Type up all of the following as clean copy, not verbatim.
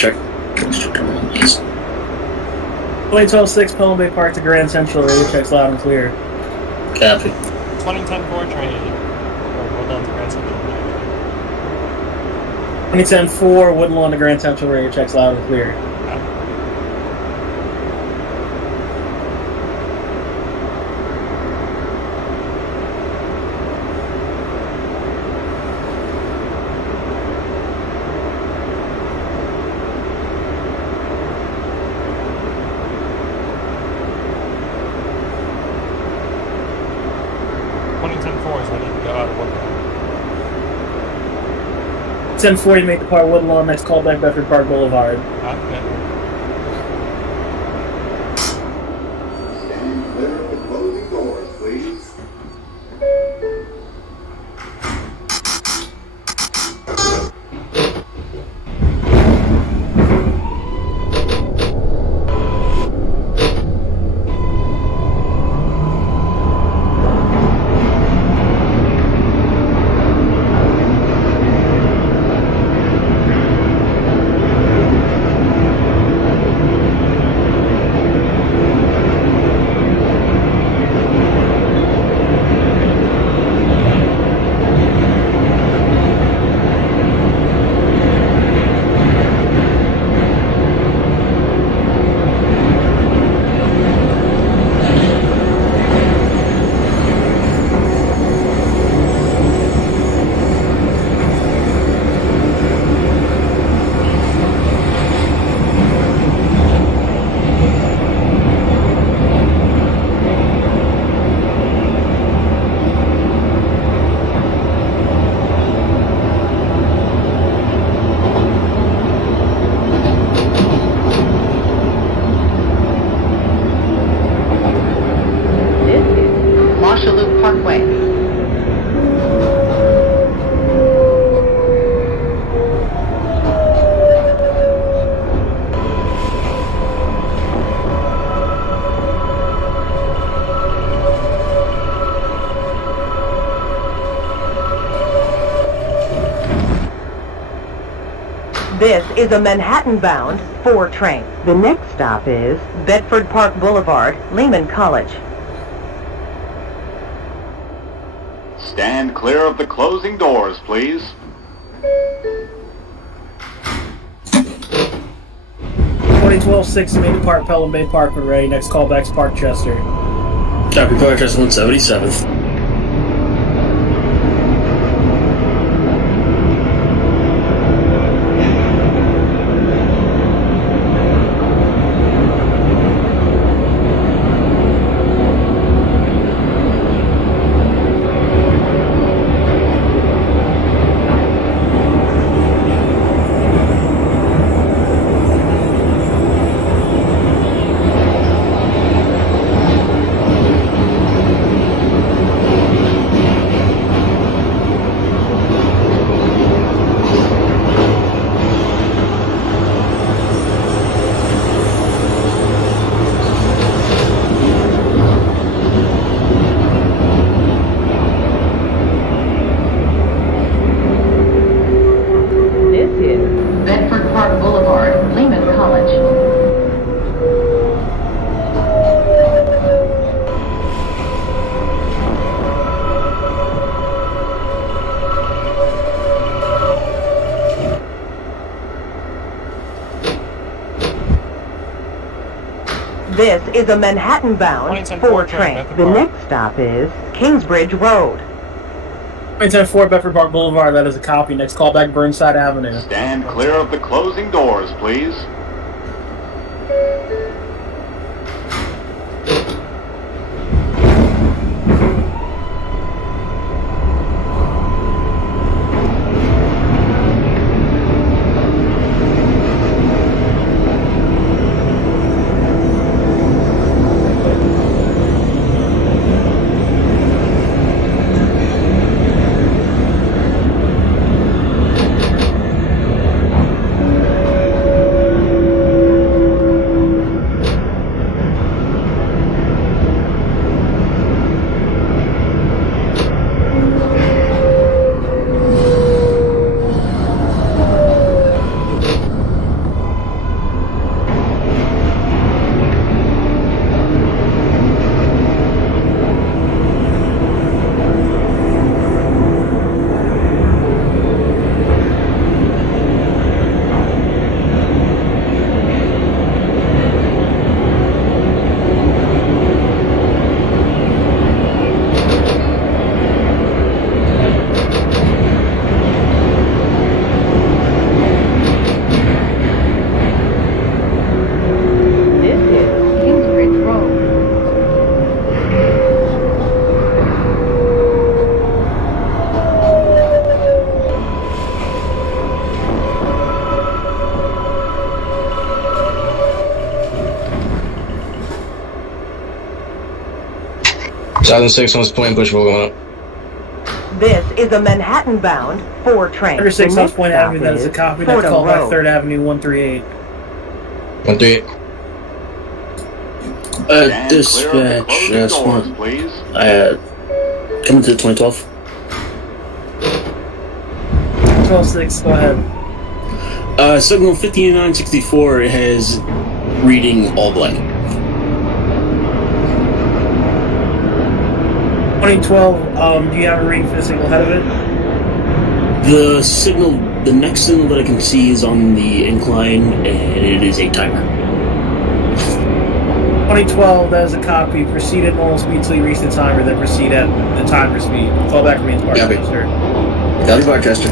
check. 2012-6 Pelham Bay Park to Grand Central. Radio checks loud and clear. Copy. 2010-4 train. Woodlawn to Grand Central. 2010-4 Woodlawn to Grand Central. Radio checks loud and clear. So I need to go out of Woodlawn. 1040 make the part Woodlawn, next call back Bedford Park Boulevard. Okay. Stand clear of the closing doors, please. This is a Manhattanbound 4 train. The next stop is Bedford Park Boulevard, Lehman College. Stand clear of the closing doors, please. 2012-6 main depart Pelham Bay Park when ready, next call back's Park Chester. Copy, Park Chester 177th. This is a Manhattan-bound 4 train. The next stop is Kingsbridge Road. 2010-4 Bedford Park Boulevard, that is a copy. Next call back Burnside Avenue. Stand clear of the closing doors, please. 2006 on point push going up. This is a Manhattan-bound 4 train. 106 The South next Point stop Avenue, that is a copy. Next Fordham call back Road. 3rd Avenue, 138. 138. Stand Dispatch, clear of the closing that's doors, one. please. Coming to 2012. 12-6, go ahead. Signal 5964 has reading all black. 2012, do you have a reading for the signal ahead of it? The next signal that I can see is on the incline, and it is a timer. 2012, that is a copy. Proceed at normal speed till you reach the timer, then proceed at the timer speed. Call back remains part Copy. sir. Copy, Barchester.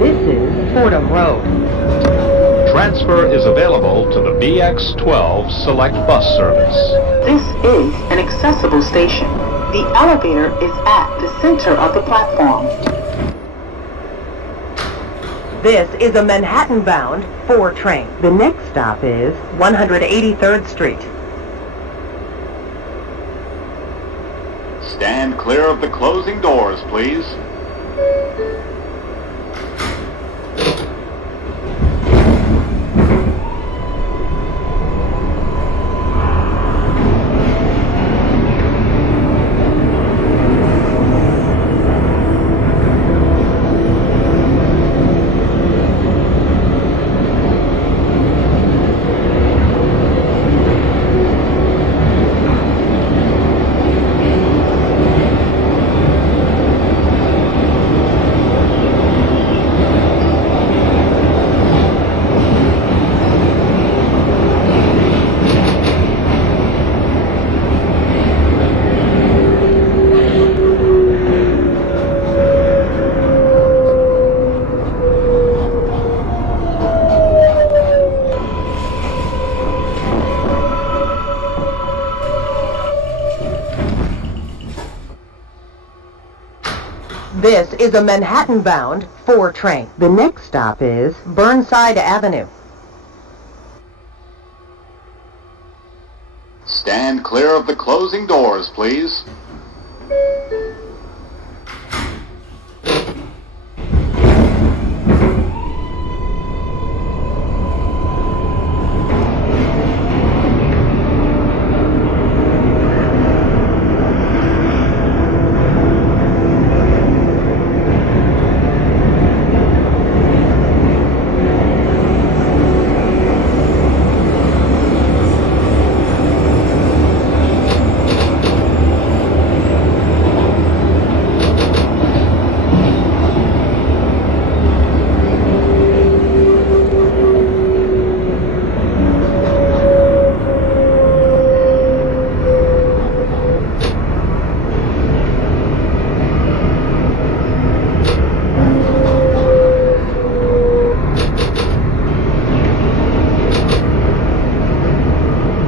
This is Fordham Road. Transfer is available to the BX12 Select Bus Service. This is an accessible station. The elevator is at the center of the platform. This is a Manhattan-bound 4 train. The next stop is 183rd Street. Stand clear of the closing doors, please. This is a Manhattan-bound 4 train. The next stop is Burnside Avenue. Stand clear of the closing doors, please.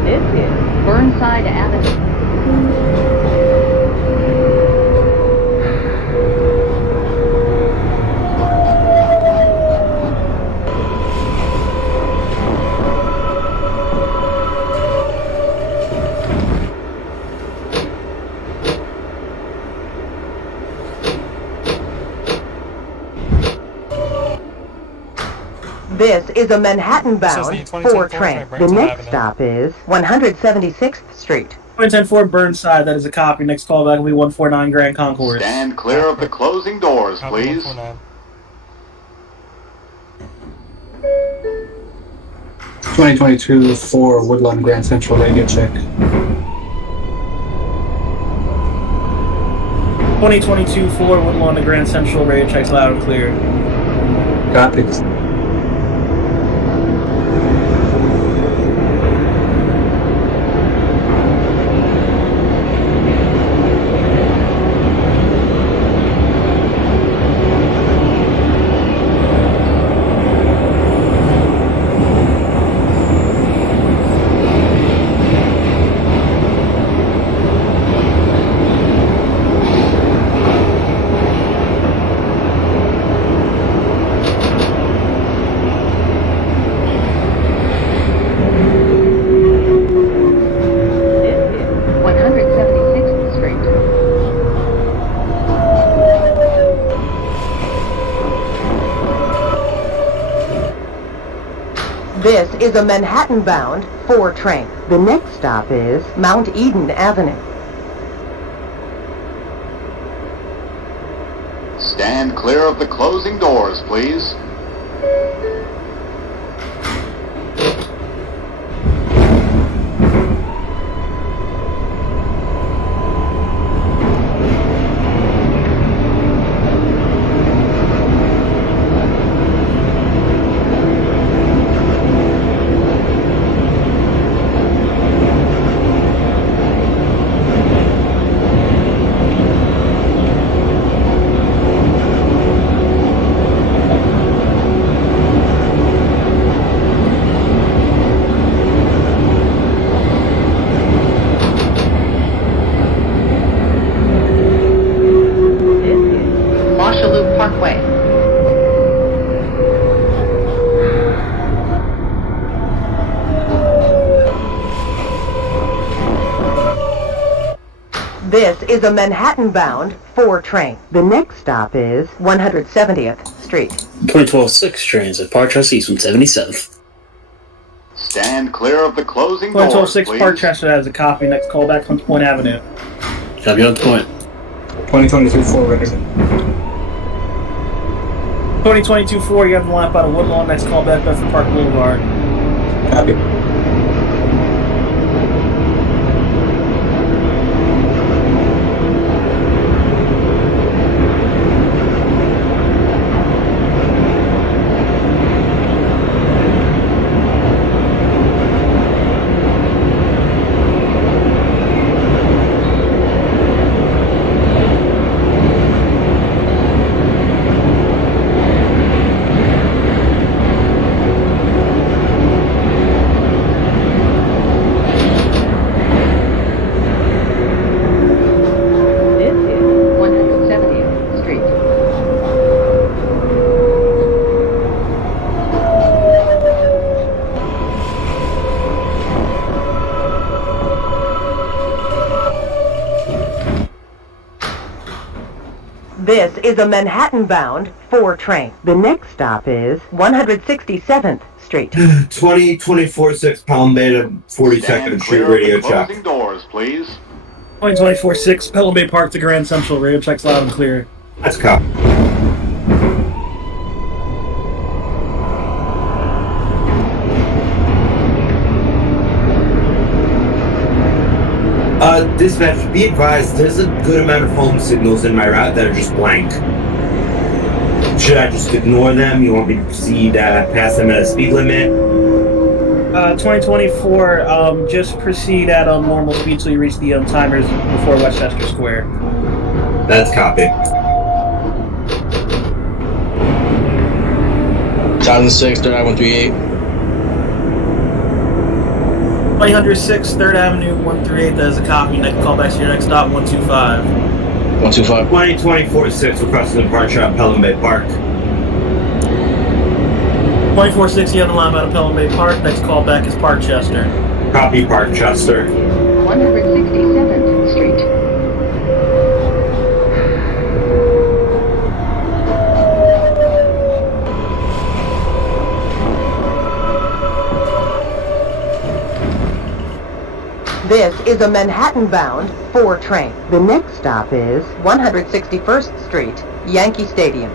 This is Burnside Avenue. This is a Manhattan-bound This is the 4 2010 train. Ford The Bronx next Avenue. stop is 176th Street. 2010 Ford Burnside, that is a copy. Next call back will be 149 Grand Concourse. Stand clear of the closing doors, Copy please. 149. 2022 for Woodlawn Grand Central radio check. 2022 Ford Woodlawn to Grand Central, radio checks loud and clear. Copy. is a Manhattan-bound 4 train. The next stop is Mount Eden Avenue. Stand clear of the closing doors, please. Parkway. This is a Manhattan-bound 4 train. The next stop is 170th Street. 2012-6 trains at Park Trustees from 77th. Stand clear of the closing doors, 2012-6 please. Park Chester has a copy. Next callback, Hunts Point Avenue. Copy on point. 2022-4 Richardson. 2022-4, you have the line out of Woodlawn. Next callback, Bedford Park Boulevard. Copy. This is 170th Street. This is a Manhattan-bound 4 train. The next stop is 167th Street. 2024-6 Palm Bay to 42nd Stand Street clear radio of the check. closing doors, please. 2024-6 Pelham Bay Park to Grand Central. Radio checks loud and clear. That's cop. Dispatch, be advised, there's a good amount of home signals in my route that are just blank. Should I just ignore them? You want me to proceed past them at a speed limit? 2024, just proceed at normal speed till you reach the timers before Westchester Square. That's copy. Town 6, 39138. 2006 3rd Avenue, 138. That is a copy. Next callback to your next stop, 125. 125. 2024-6 requested departure at Pelham Bay Park. 24-6, you have the line out of Pelham Bay Park. Next callback is Park Chester. Copy, Park Chester. 167th Street. This is a Manhattan-bound 4 train. The next stop is 161st Street, Yankee Stadium.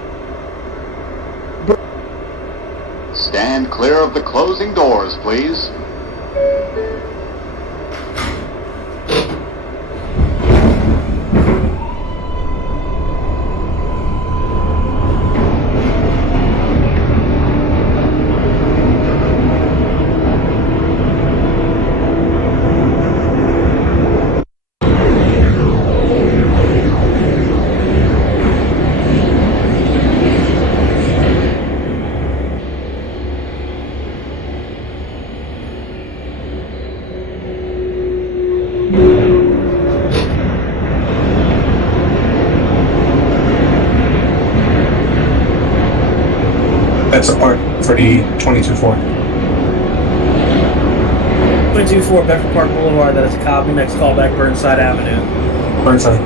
Stand clear of the closing doors, please. That's a part for the 22-4. 22-4 Bedford Park Boulevard. That is a copy. Next callback, Burnside Avenue. Burnside.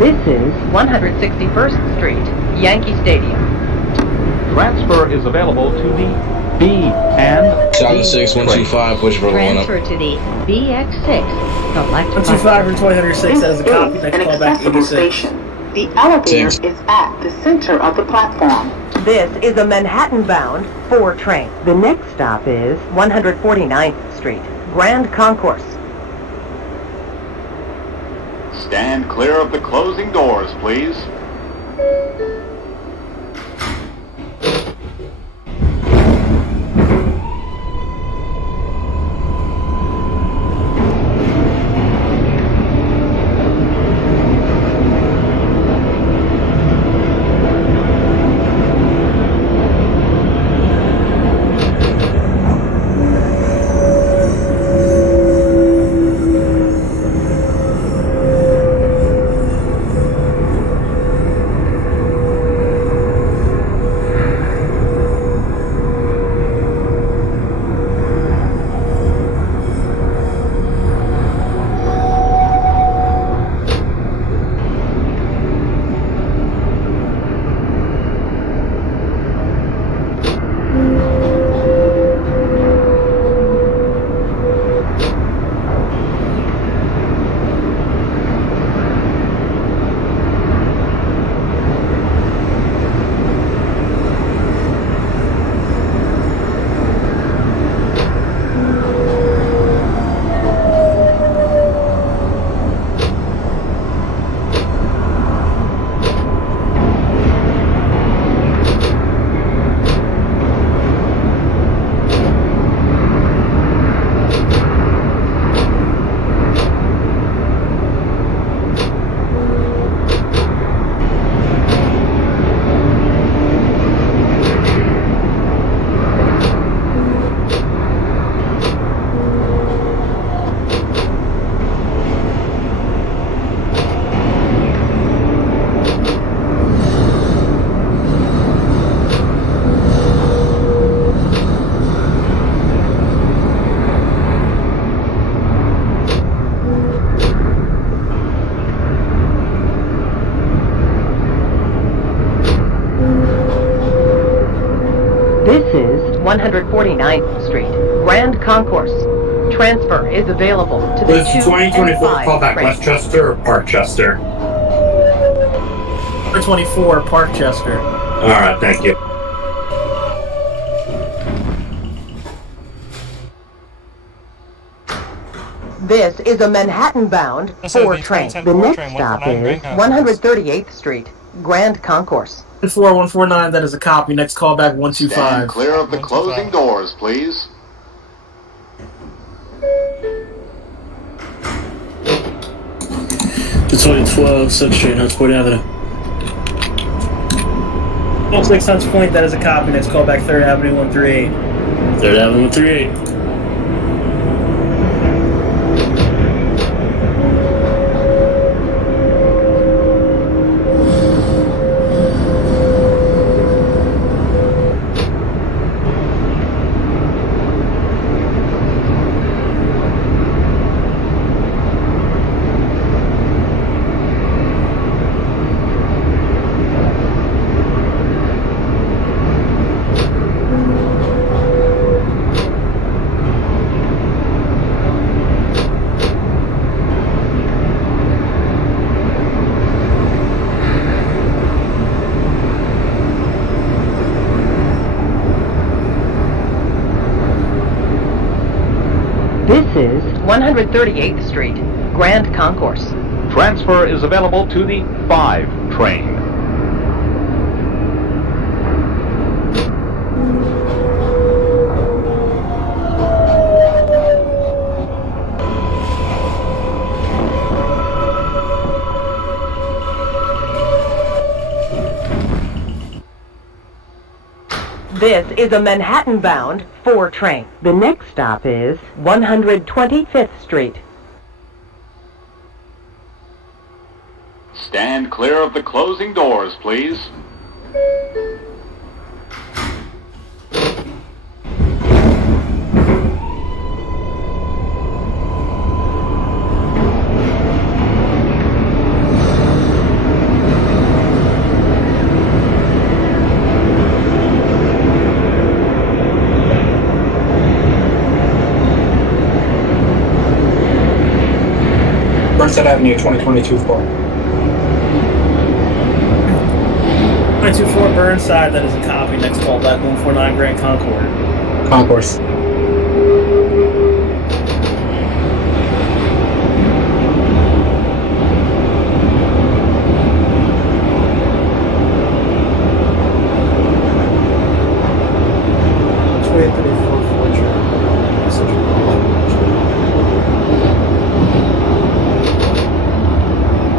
This is 161st Street, Yankee Stadium. Transfer is available to the B and 2006 125, which we're going up. Transfer to the BX6, select 125 or 2006, that is a This copy. is Next an call back accessible 86. station. The elevator Six. is at the center of the platform. This is a Manhattan-bound 4 train. The next stop is 149th Street, Grand Concourse. Stand clear of the closing doors, please. This is 149th Street, Grand Concourse. Transfer is available to the Was 2 and 2024 5 callback train. Westchester or Parkchester? 24, Parkchester. Alright, thank you. This is a Manhattan-bound This is 4 the train. Transcend The 4 next train, stop 149 is Grand Concourse. 138th Street, Grand Concourse. 149, that is a copy. Next call back 125. Stand clear of the 125. closing doors, please. The 2012 6th Street, Hunts-Point Avenue. 06 Hunts Point, that is a copy. Next call back 3rd Avenue 138. 3rd Avenue 138. This is 138th Street, Grand Concourse. transfer is available to the 5 train. This is a Manhattan-bound 4 train. The next stop is 125th Street. Stand clear of the closing doors, please. Sunset Avenue, 2022-4. 22-4 Burnside, that is a copy. Next call back, 149 Grand Concord. Concourse.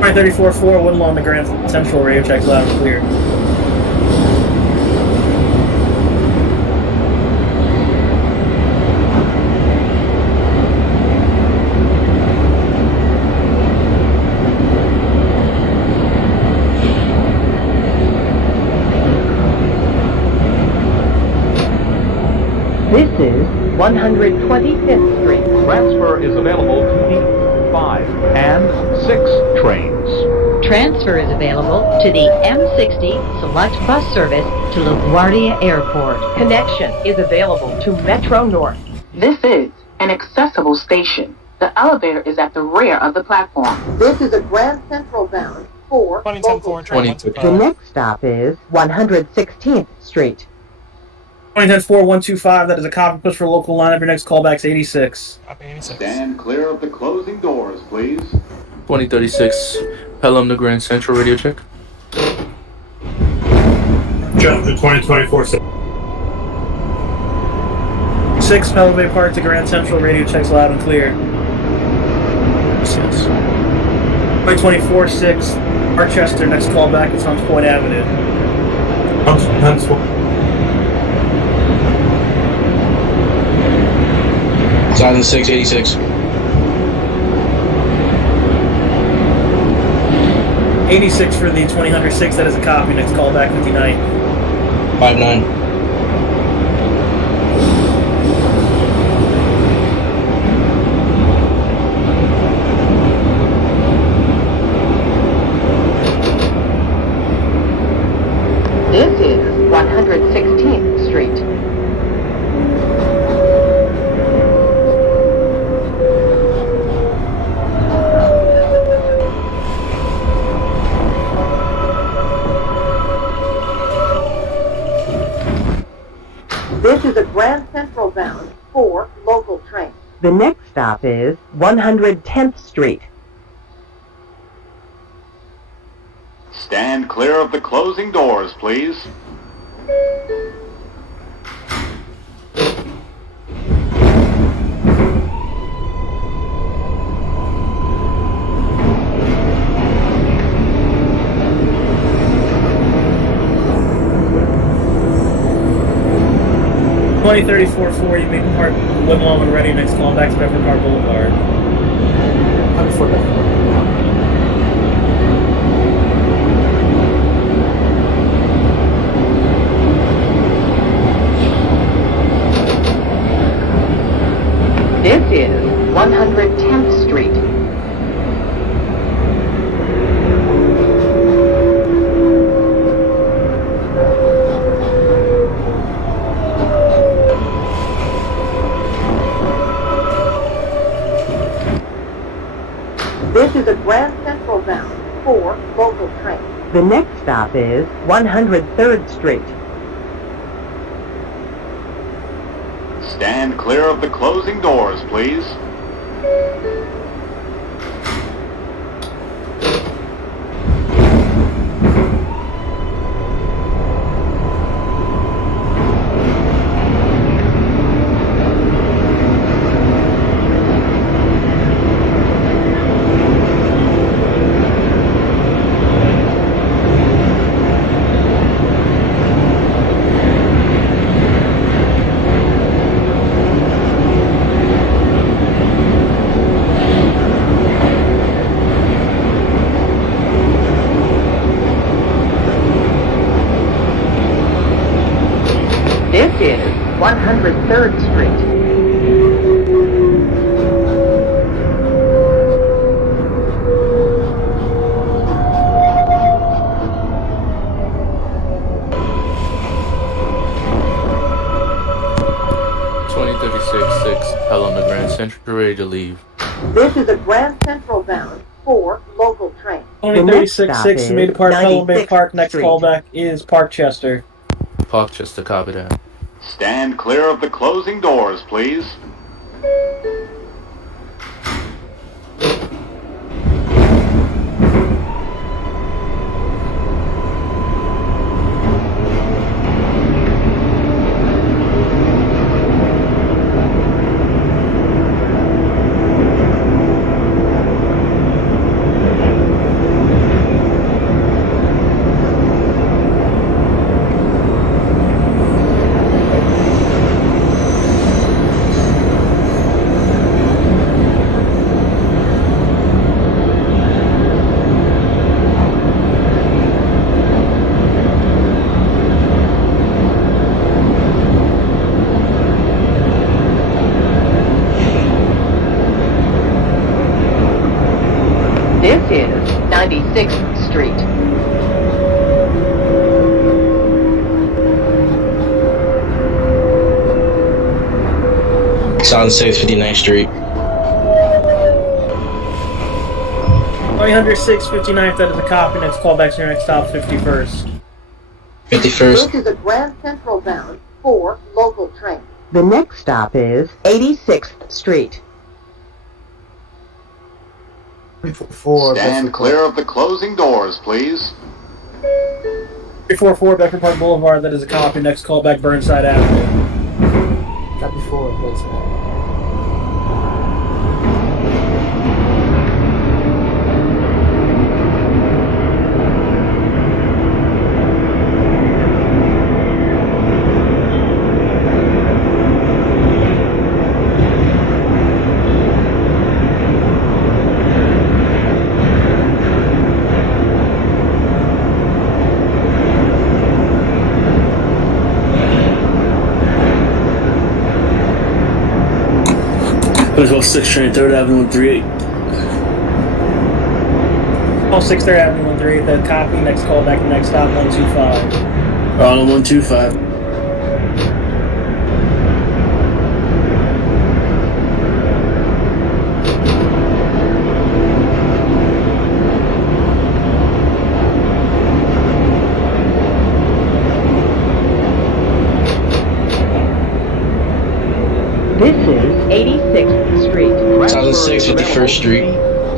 Alright, 34-4 Woodlawn to Grand Central, radio check loud and clear. This is 125th Street. Transfer is available to the 5 and 6 trains. Transfer is available to the M60 Select Bus Service to LaGuardia Airport. Connection is available to Metro North. This is an accessible station. The elevator is at the rear of the platform. This is a Grand Central bound for 2010-4 train. 20. The next stop is 116th Street. 2010-4 125, that is a copy. Push for local line. Your next callback's 86. Copy 86. Stand clear of the closing doors, please. 2036, Pelham to Grand Central, radio check. Jump to 2024. 6 Pelham Bay Park to Grand Central, radio checks loud and clear. Yes. 2024-6 Archester, next callback is Hunts Point Avenue. Huntsville. Silent 686. 86 for the 2006, that is a copy. Next callback 59. 59. This is 116th Street. This is a Grand Central bound for local train. The next stop is 110th Street. Stand clear of the closing doors, please. Twenty 34-4, you make part Woodlawn when ready. Next callback's Bedford Park Boulevard. This is 110th Street. This is a Grand Central bound for local train. The next stop is 103rd Street. Stand clear of the closing doors, please. This is 103rd Street. Pelham to Grand Central, ready to leave. This is a Grand Central bound 4 local train. Only 36-6 to Maida Park, Pelham Bay Park. Next callback is Parkchester. Parkchester, copy that. Stand clear of the closing doors, please. This is 96th Street. It's on 659th Street. 306 59th, that is a copy. Next callback to your next stop, 51st. 51st. This is a Grand Central bound 4 local train. The next stop is 86th Street. Stand clear of the closing doors, please. 344 Bedford Park Boulevard, that is a copy. Next callback, Burnside Avenue. Got before, but Let's go 6 train, 3rd Avenue, 138. Oh, 6th Avenue, 138, that copy. Next callback, next stop, 125. On 125. This is 86th Street. It's on 651st Street.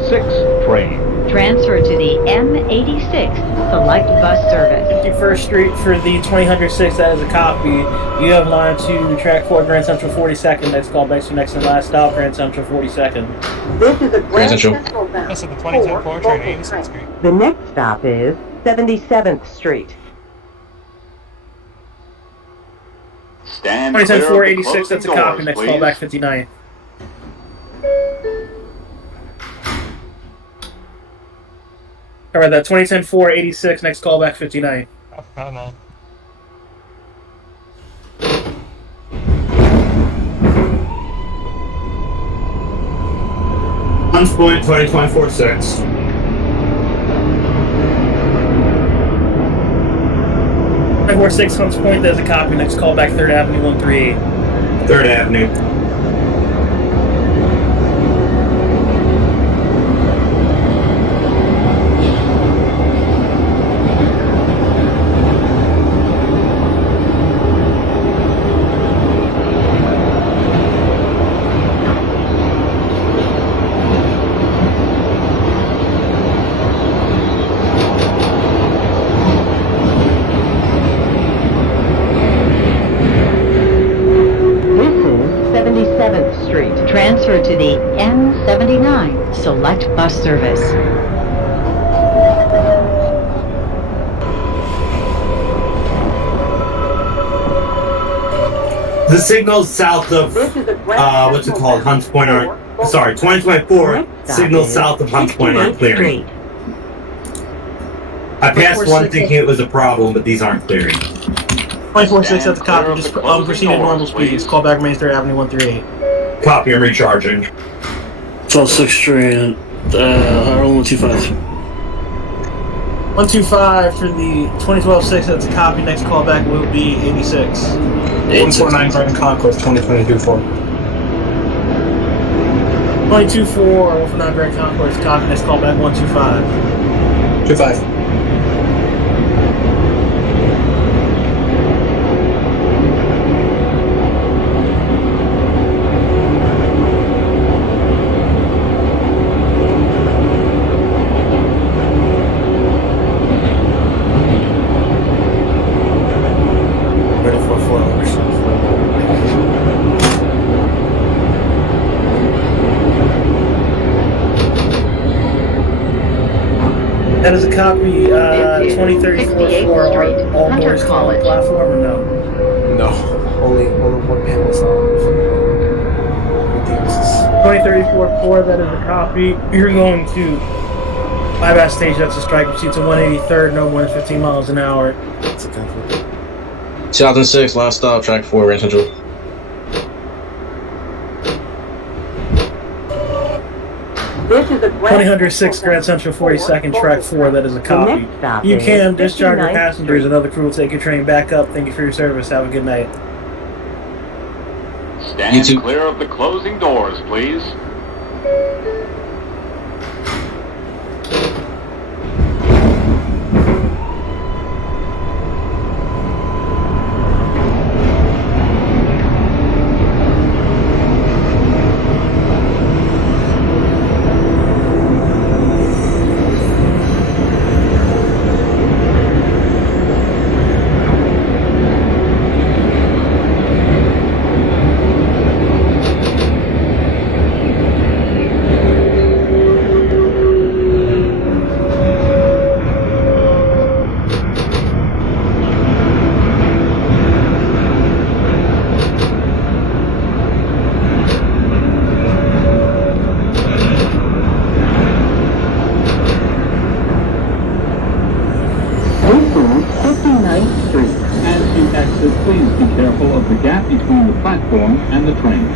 6th train. Transfer to the M86 Select Bus Service. 51st Street for the 2006, that is a copy. You have line 2, track 4, Grand Central 42nd. Next callback to next and last stop, Grand Central 42nd. This is a Grand Central. Central bound This is the 4 2010 train, local 86th train. Street. The next stop is 77th Street. Stand 2010 clear of the 486, that's a closing copy. doors, Next please. callback, 59. Alright, that 2010 486, next callback, 59. Oh, no. Punch point 2024-6. Four 6 Hunts Point, there's a copy. Next callback, 3rd Avenue, 138. 3rd Avenue. Transfer to the M79 Select Bus Service. The signals south of, what's it called, Hunts Point aren't, sorry, 2024 signals south of Hunts Point aren't clearing. I passed one thinking it was a problem, but these aren't clearing. 24-6 at the copy, just proceed at normal speeds. Callback remains 3rd Avenue, 138. Copy, I'm recharging. 12-6 train, R125. 125 for the 2012-6, that's a copy. Next callback will be 86. 149 Grand Concourse 2022-4. 2024, 149 Grand Concourse, copy, next call back 125. 25. Ready for a flow or That is a copy, 2034 for all doors still on the platform, or no? No. Only one panel is on. 2034-4, that is a copy. You're going to bypass stage, that's a strike. Proceed to 183rd, no more than 15 miles an hour. That's a conflict. 2006, last stop, track 4, Grand Central. This is a 2006 Grand Central 42nd, track 4, that is a copy. You can discharge your passengers. Another crew will take your train back up. Thank you for your service. Have a good night. Stand clear of the closing doors, please. And the train.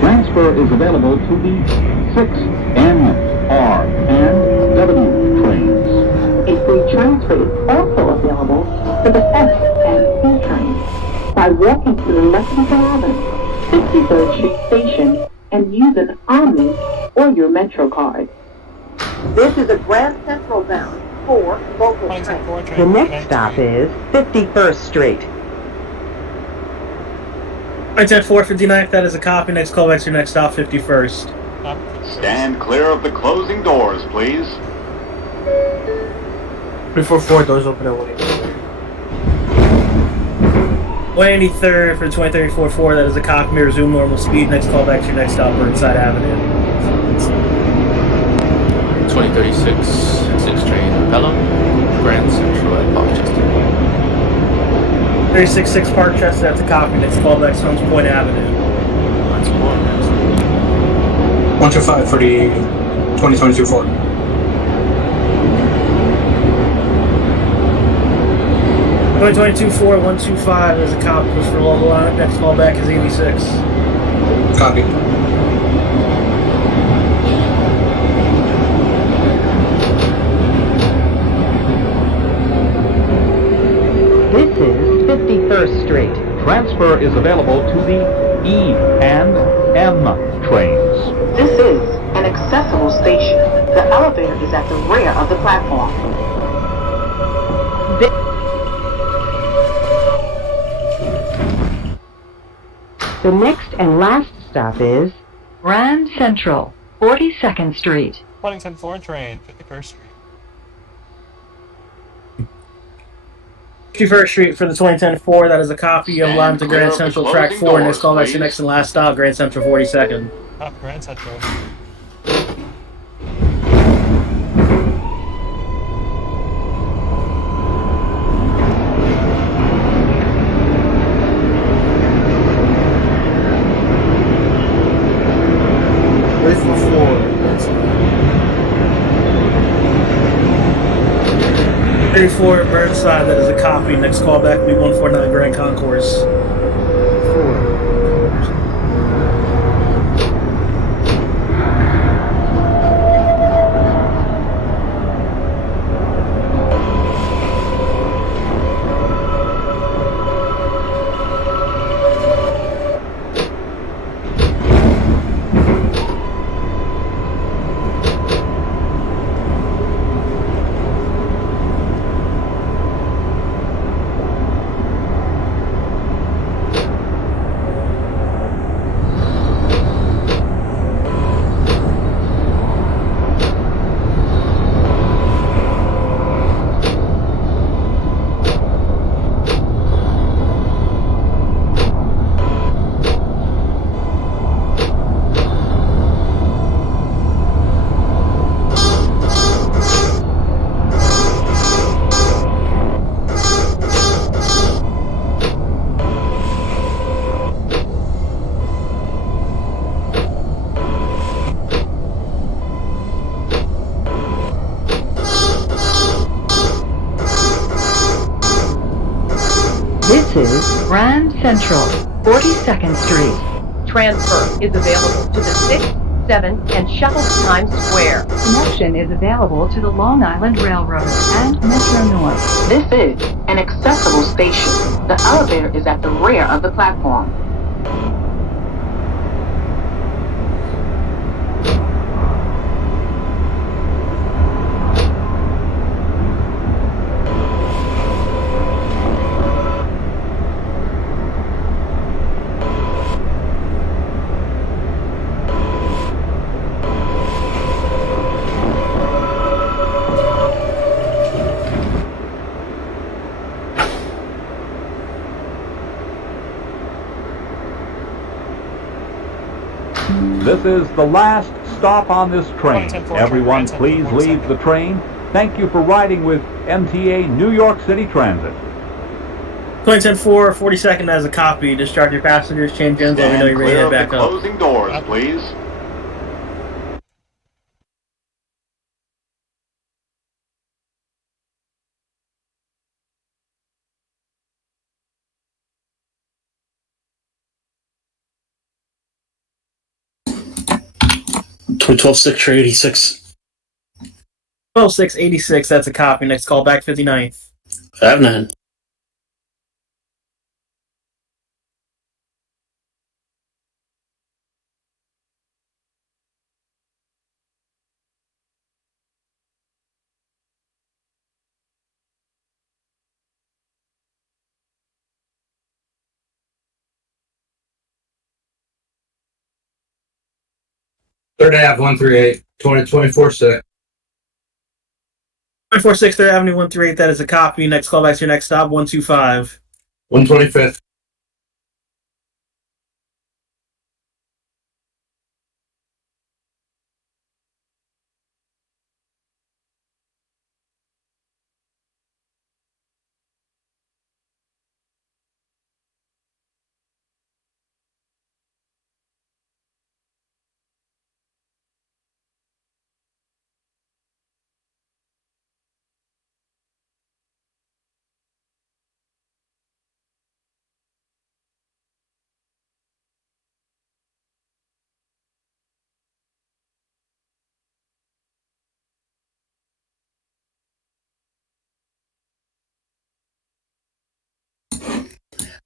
Transfer is available to the 6 N, R, and W trains. A free transfer is also available for the S and C trains by walking to the Lexington Avenue, 63rd Street Station, and use an Omni or your Metro card. This is a Grand Central bound for local train. The next stop is 51st Street. 2010-459th, that is a copy. Next call back to your next stop, 51st. Stand clear of the closing doors, please. 344, doors open at 183. 183rd for 2034-4, that is a copy. Resume normal speed. Next call back to your next stop, Burnside Avenue. 2036, 6 train, Pelham, Grand Central at Rochester. 366 Park Chester, that's a copy. Next call back to Holmes Point Avenue. 125 for the 2022 Ford. 2022-4, 125, there's a copy. Push for Woodlawn. Next call back is 86. Copy. This is 51st Street. Transfer is available to the E and M trains. This is an accessible station. The elevator is at the rear of the platform. The next and last stop is Grand Central, 42nd Street. 2010-4 train, 51st Street. 51st Street for the 2010-4, that is a copy of Lime to Grand Central, track 4. Next call back to your next and last stop, Grand Central 42nd. Grand Central. Ready for 34 at Burnside, that is a copy. Next call back will be 149 Grand Concourse. to Grand Central, 42nd Street. Transfer is available to the 6, 7, and shuttle to Times Square. Connection is available to the Long Island Railroad and Metro North. This is an accessible station. The elevator is at the rear of the platform. This is the last stop on this train. Everyone, please leave the train. Thank you for riding with MTA New York City Transit. 2010-4, 42nd as a copy. Discharge your passengers, change ends, let me know you're ready to head back up. Closing doors, please. Twin 12-6, train 86. 12-6-86, that's a copy. Next call back 59th. 5-9. Third Ave 138, 2024-6. 24-6, 3rd Avenue 138, that is a copy. Next call back to your next stop, 125. 125th.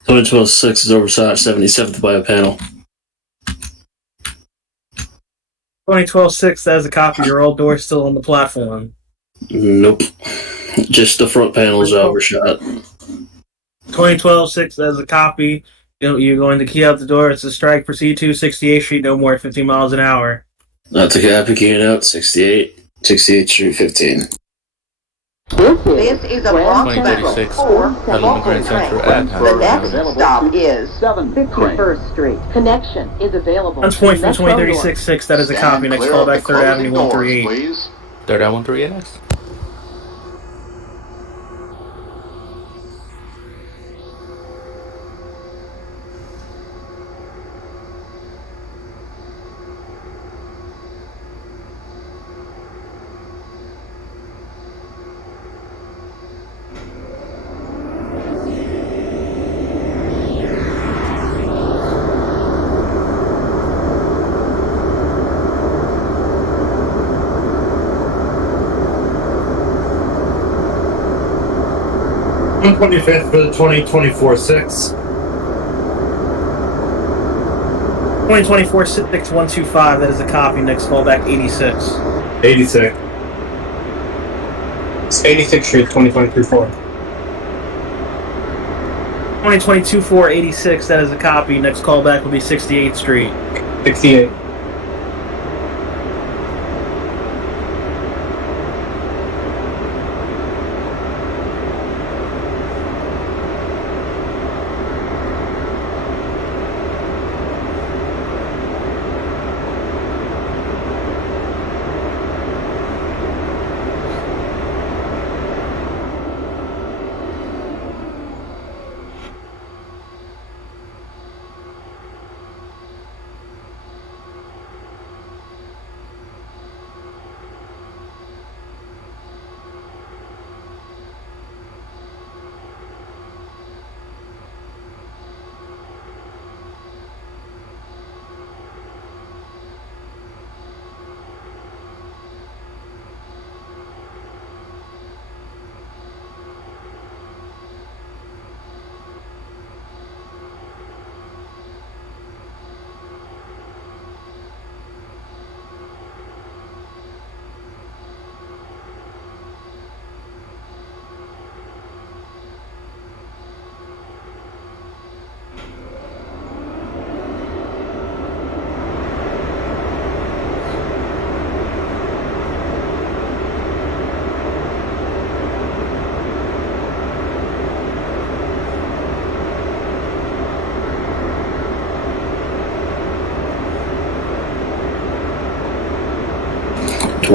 Twin 12-6 is oversized 77th by a panel. 2012-6, that is a copy. Your old door's still on the platform. Nope. Just the front panel's overshot. 2012-6, that is a copy. You're going to key out the door. It's a strike. Proceed to 68th Street, no more 15 miles an hour. That's a copy, keying out 68th Street 15. This is a Bronx Metro 2036, 4 Pelham local Grand train. Central at The next stop is 7th 51st Street. Connection is available. That's point for to Metro 2036-6, that is a Stand copy. Next clear call of the back 3rd Avenue closing doors, 138. please. 3rd Ave 138X. One 125th for the 2024-6. 2024-6, 125, that is a copy. Next call back 86. 86. It's 86th Street, 2023-4. 2022-4, that is a copy. Next call back will be 68th Street. 68.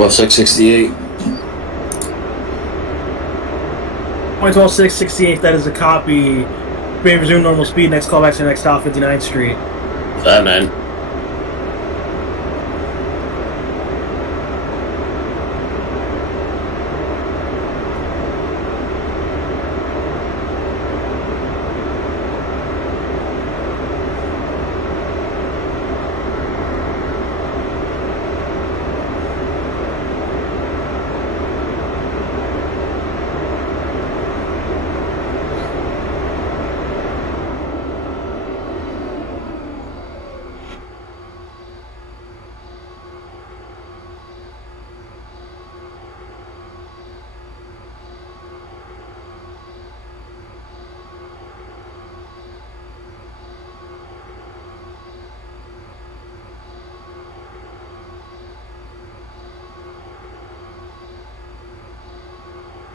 2012-668. 2012-668, that is a copy. May resume normal speed. Next callback to next stop, 59th Street. 59.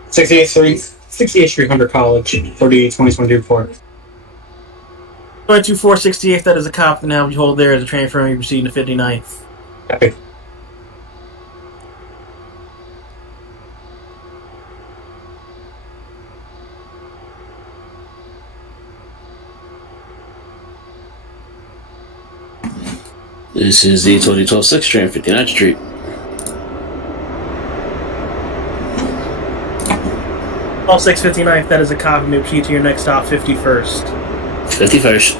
Sixty-eight Street, Hunter College, 2022 4. 22468, that is a cop, and now you hold there as a train from you proceeding to 59th. Copy. This is the 2012-6 train, 59th Street. All 659th, that is a copy, may proceed to your next stop, 51st. 51st.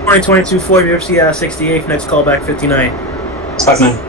2022 4, you proceed out of 68th, next callback, 59. 59.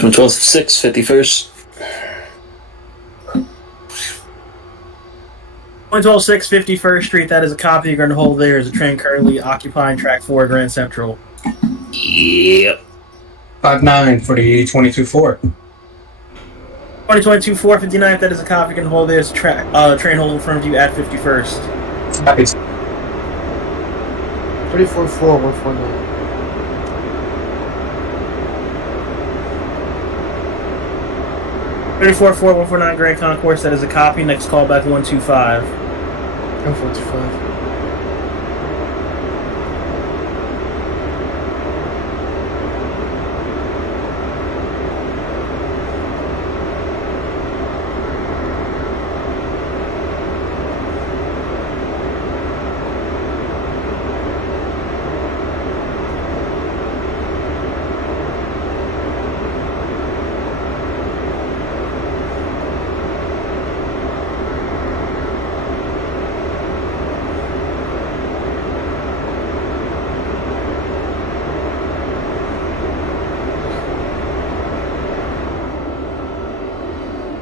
From 12-6, 51st. 112-6, 51st Street, that is a copy you're going to hold there as a train currently occupying track 4, Grand Central. Yep. 59 for the 22-4. 2022 459th, that is a copy you can hold there as a train hold in front of you at 51st. Copy. 34-4, 149. 34-4-149 Grand Concourse, that is a copy. Next callback 125. 145.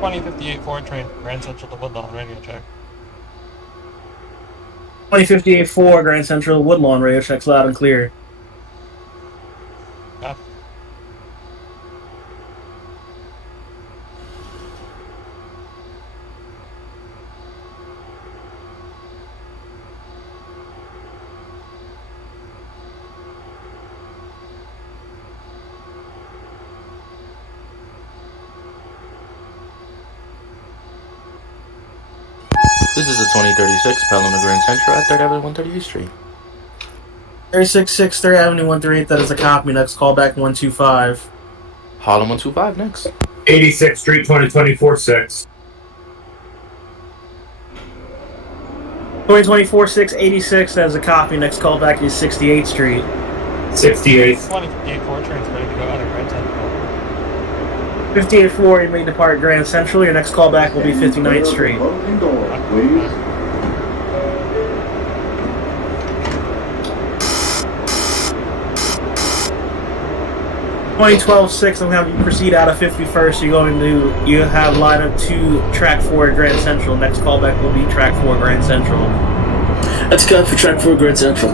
.58-4 train, Grand Central to Woodlawn, radio check. 2058-4 Grand Central Woodlawn, radio checks loud and clear. Copy. This is the 2036 Pelham to Grand Central at 3rd Avenue, 138th Street. 36-6 3rd Avenue, 138, that is a copy. Next callback 125. Harlem 125 next. 86th Street, 2024-6. 2024-686, that is a copy. Next callback is 68th Street. 68th. 158-4, train's ready to go out of Grand Central. 58-4, you may depart Grand Central. Your next callback will be 59th Street. Closing doors, please. 2012-6, I'm going to have you proceed out of 51st. You have line up to track 4 at Grand Central. Next callback will be track 4 Grand Central. That's good for track 4 Grand Central.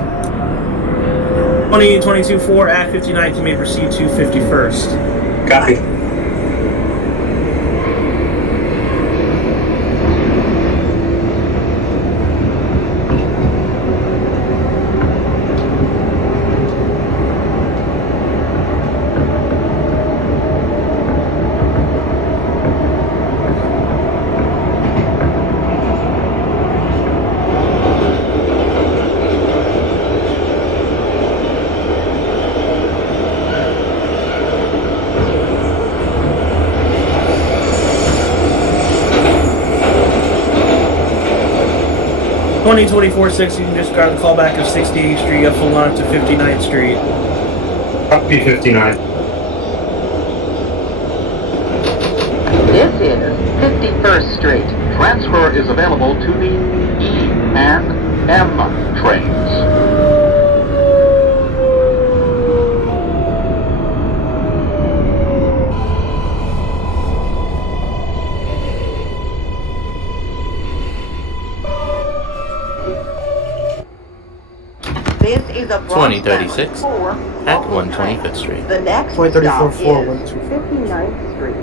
2022-4 at 59th, you may proceed to 51st. Copy. Twenty 24-6, you can discard the callback of 68th Street. You have full line to 59th Street. Copy 59. This is 51st Street. Transfer is available to the E and M trains. This is a Bronx 2036 bound at for 125th Street. The next 2034 stop 4, is 59th Street.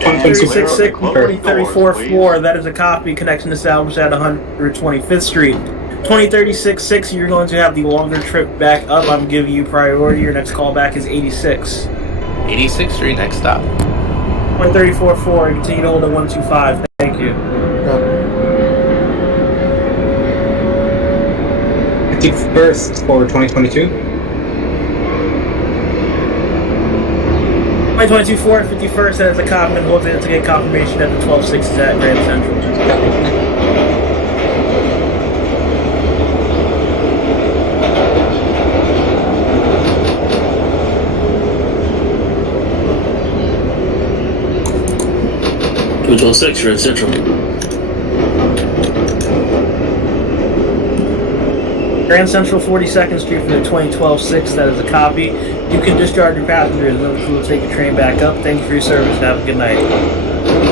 2036-6, Closing doors, 2034-4, that is a copy. Connection established at 125th Street. 2036-6, you're going to have the longer trip back up. I'm giving you priority. Your next callback is 86. 86th Street next stop. 2034-4, continue to hold at 125. Thank you. 51st for 2022. 2022-4, 51st, that is a copy. And holds it to get confirmation that the 12-6 is at Grand Central. Woodlawn 6, Grand Central. Grand Central 42nd Street for the 2012-6, that is a copy. You can discharge your passengers. Another crew will take your train back up. Thank you for your service. Have a good night.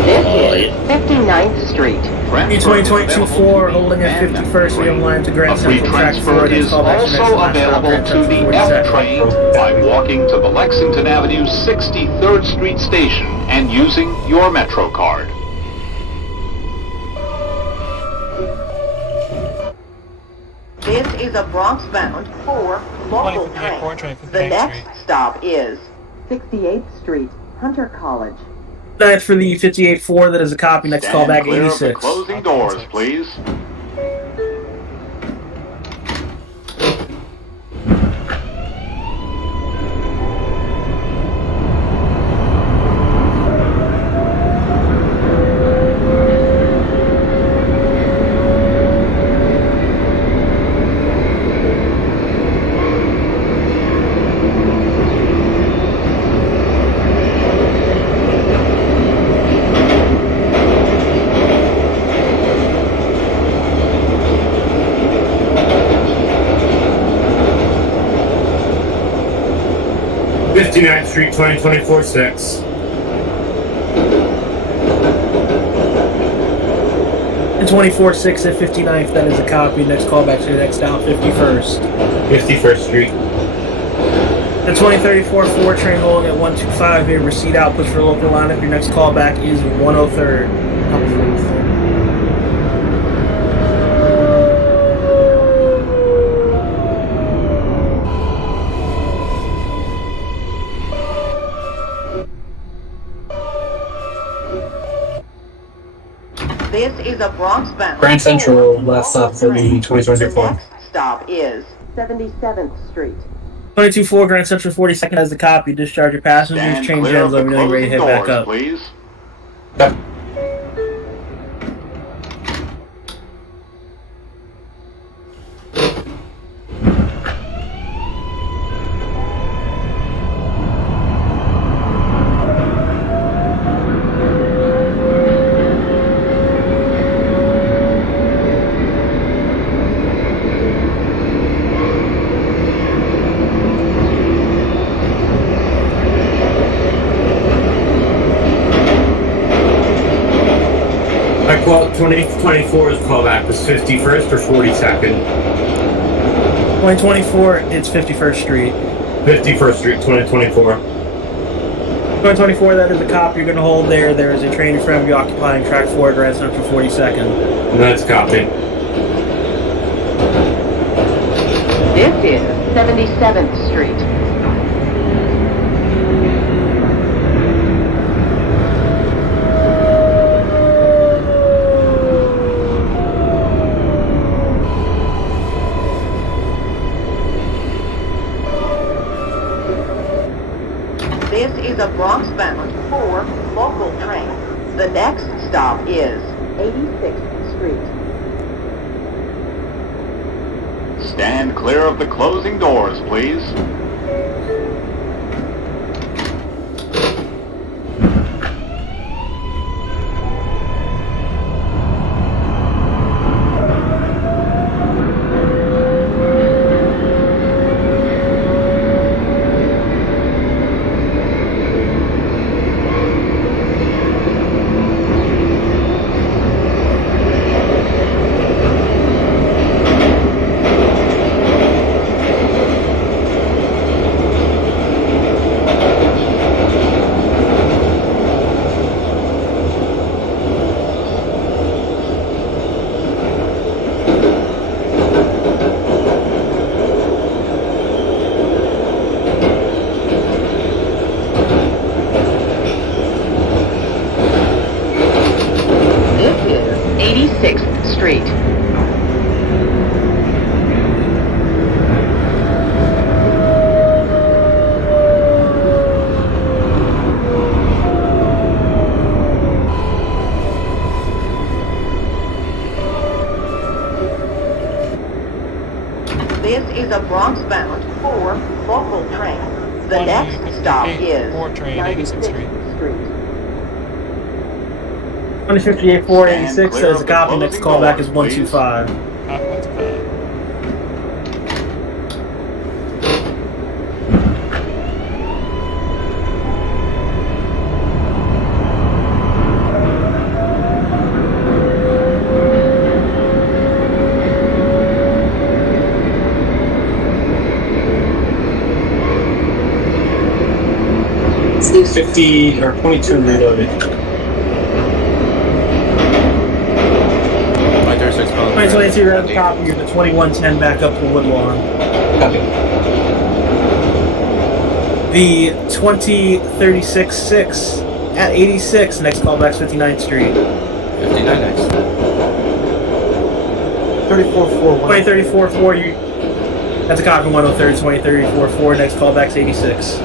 This is 59th Street. 2022-4, holding at 51st, we have a line to Grand Central track 4. Is also available to the F train by walking to the Lexington Avenue 63rd Street station and using your Metro card. This is a Bronx bound 4 local 158-4, train. train The 59th next Street. stop is 68th Street, Hunter College. That's for the 58-4, that is a copy. Next Stand callback clear of the 86. closing doors, please. Ninth Street, 2024-6. And 24-6 at 59th, that is a copy. Next callback to your next stop, 51st. 51st Street. The 2034-4 train holding at 125, may receipt outputs for local lineup. Your next callback is 103rd. This is a Bronx bound. Grand Central last stop for the The 2024. next stop is 77th Street. 22-4 Grand Central 42nd has the copy. Discharge your passengers, Stand change clear ends, of let the me know you're ready to closing head back doors, up. please. My quote 2024's callback was 51st or 42nd. 2024, it's 51st Street. 51st Street, 2024. 2024, that is the copy you're going to hold there. There is a train in front of you occupying track 4 Grand Central 42nd. And that's copy. This is 77th Street. This is a Bronx-bound 4 local train. The next stop is 86th Street. Stand clear of the closing doors, please. Street. This is a Bronx-bound 4 local train. The next stop is 96th Street. 2058 486 says a copy. Next callback is 125. It's 50 or 22 reloaded. 2022 you're at the copy. You're the 2110 back up to Woodlawn. Copy. The 2036-6 at 86. Next callback's 59th Street. 59 next. 2034-4. You. That's a copy. 103. 2034-4. Next callback's 86.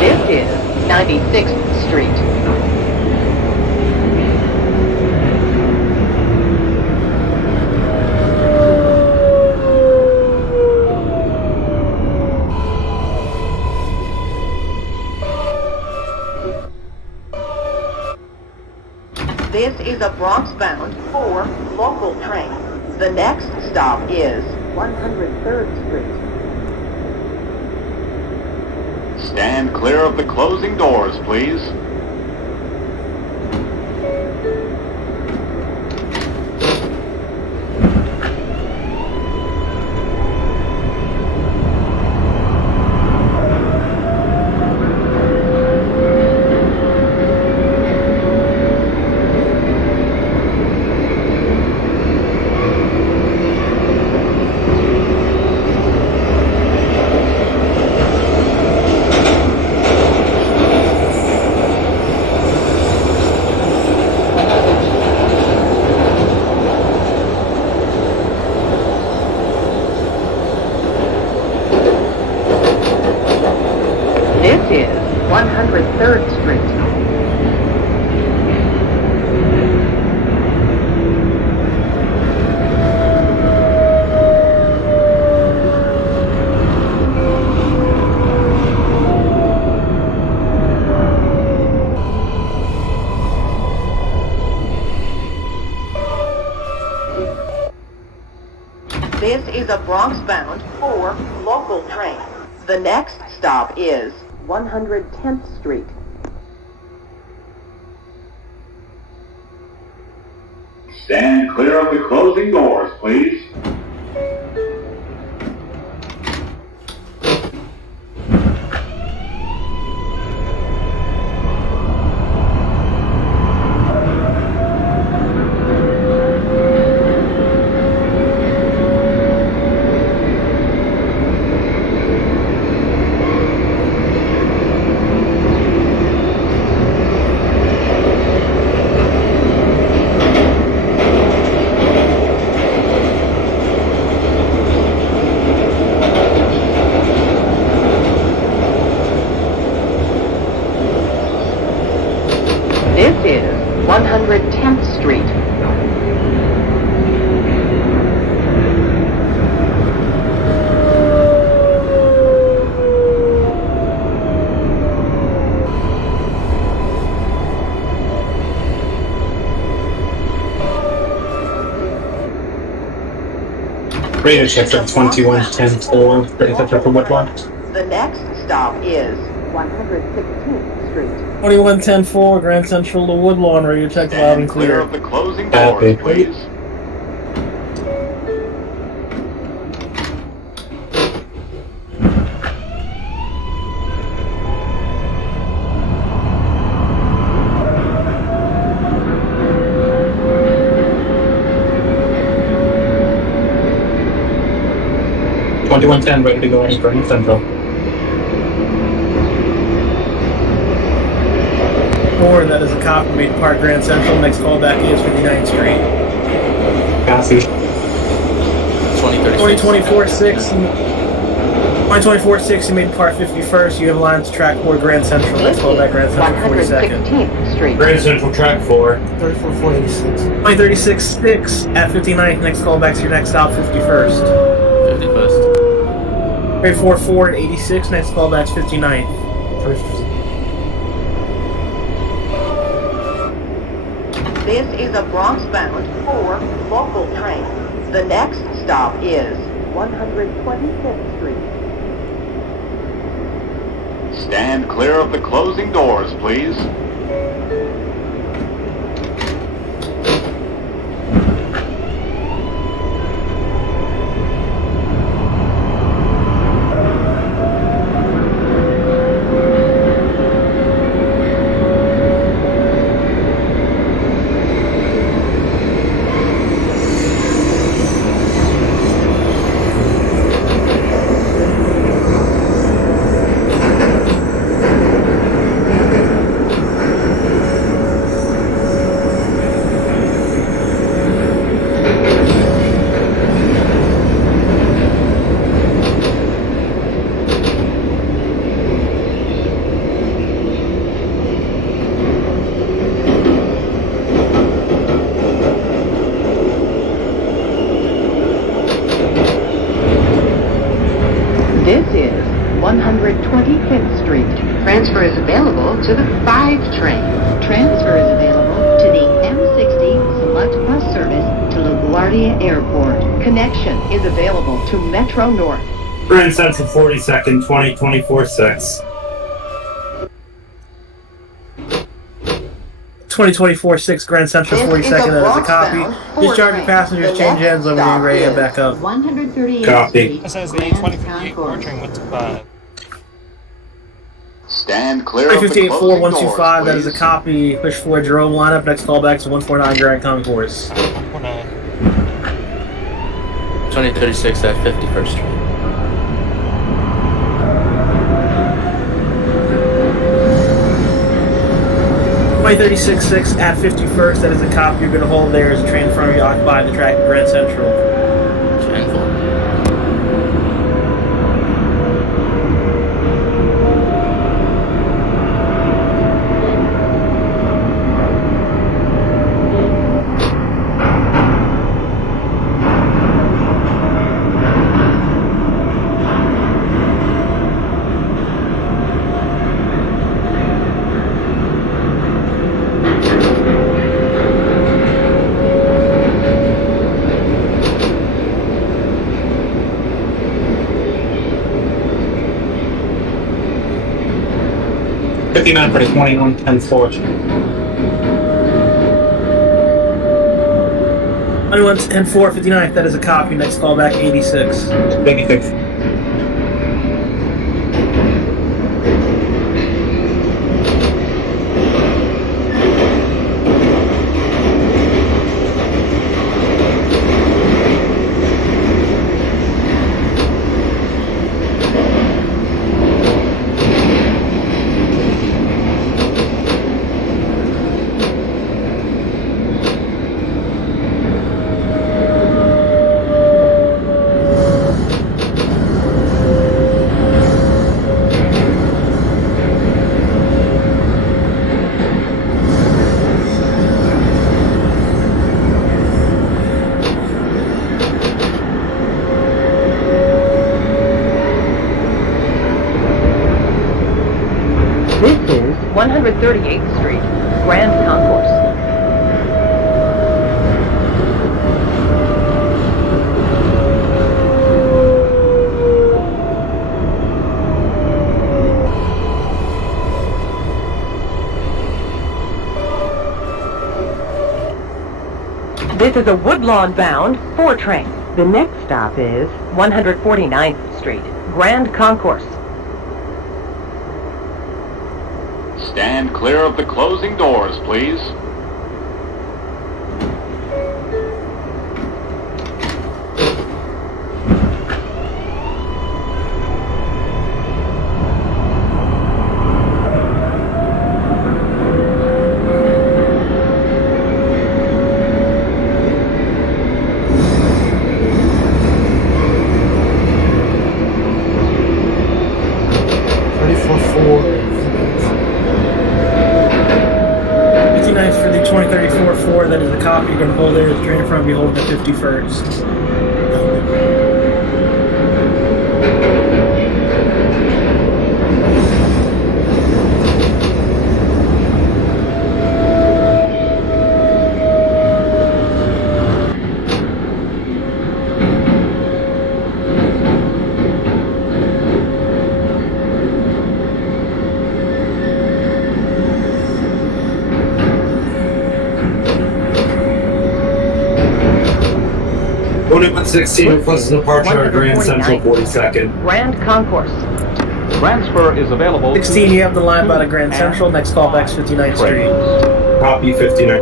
This is 96th Street. This is a Bronx-bound 4 local train. The next stop is 103rd Street. Stand clear of the closing doors, please. This is 103rd Street. This is a Bronx-bound 4 local train. The next stop is 110th Street. Stand clear of the closing doors, please. This is 110th Street. Radio check for 2110-4, Grand Central for Woodlawn. The next stop is 116th Street. 2110-4, Grand Central to Woodlawn, radio check loud and Clear clear. of the closing Copy. doors, please. $21.10 ready to go in Grand Central. 4, that is a copy made Park Grand Central. Next call back is 59th Street. Copy. 2024-6. 2024-6, you made Park 51st. You have lines to track 4 Grand Central. Next call back Grand Central 42nd. 116th Street. Grand Central track 4. 2036-6 at 59th. Next call back to your next stop 51st. 51st. Grade 4 at 86. Next call back 59th. This is a Bronx-bound 4 local train. The next stop is 125th Street. Stand clear of the closing doors, please. This is 125th Street. Transfer is available to the 5 train. Transfer is available to the M60 Select Bus Service to LaGuardia Airport. Connection is available to Metro North. Grand Central 42nd, 2024-6. 2024-6 Grand Central 42nd. That is a copy. Discharge your passengers, change ends, limiting radio back up. 138th Copy. Street. It says the 8:20 core train went to 5. Stand clear of the 358-4, closing 125. That doors, is a please. copy. Push 4 Jerome lineup. Next callback is 149 Grand Concourse. 49. 2036 at 51st Street. Flight 36-6 at 51st. That is a copy. You're going to hold there as a train in front of you occupied the track at Grand Central. Handful. 59 for the 21-10-4. 21-10-4, 59th, that is a copy. Next call back, 86. 86. This is 138th Street, Grand Concourse. This is a Woodlawn bound 4 train. The next stop is 149th Street, Grand Concourse. Stand clear of the closing doors, please. That is the copy. You're going to hold there. The train in front of you holding the 51st. Unit 116 requests departure at Grand Central 42nd. Grand Concourse. Transfer is available. 16, you have the line by the Grand Central. Next callback's 59th Street. Copy 59.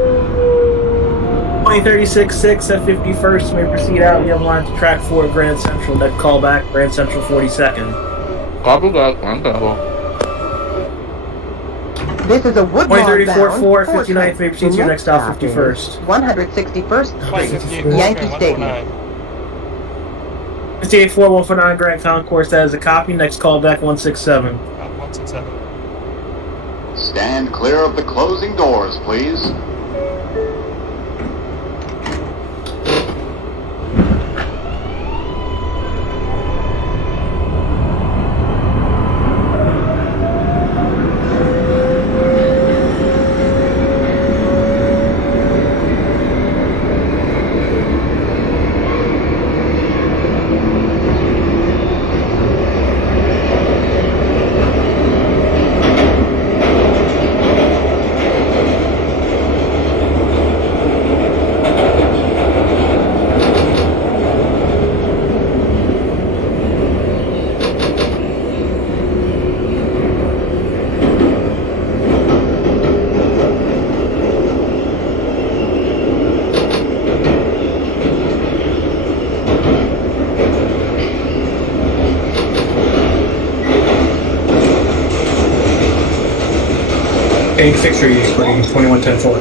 2036-6 at 51st. May proceed out. You have a line to track 4 Grand Central. Next callback, Grand Central 42nd. Copy that, one double. This is a Woodlawn 2034-4 bound 59th. May proceed to your next stop, 51st. 161st Yankee Stadium. 58-4-149 Grand Concourse. That is a copy. Next callback, 167. 167. Stand clear of the closing doors, please. Fixed reading, 21-10-4.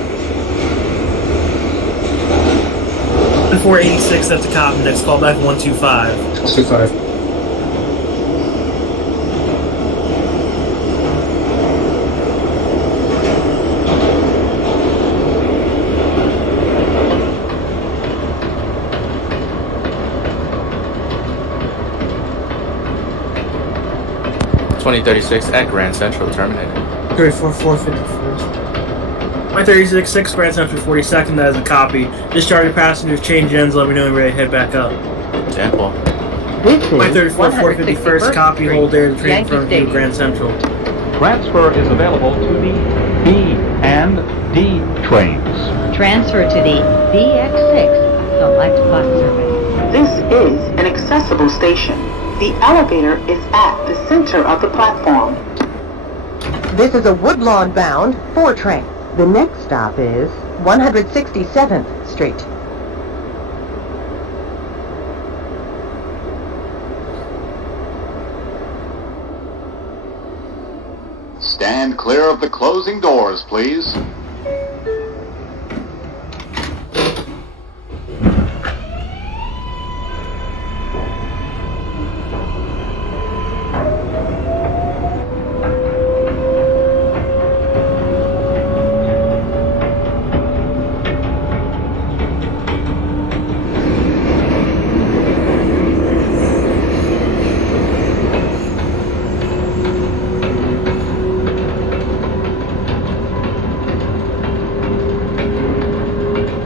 486, that's a copy. Next callback, 125. 25. at Grand Central terminated. 2036-6 Grand Central 42nd, that is a copy. Discharge your passengers, change ends, let me know when you're ready to head back up. Temple. This is 2034-451st, copy, hold there, the train in front of you, Grand Central. Transfer is available to the B and D trains. Transfer to the BX6 Select Bus Service. This is an accessible station. The elevator is at the center of the platform. This is a Woodlawn bound 4 train. The next stop is 167th Street. Stand clear of the closing doors, please.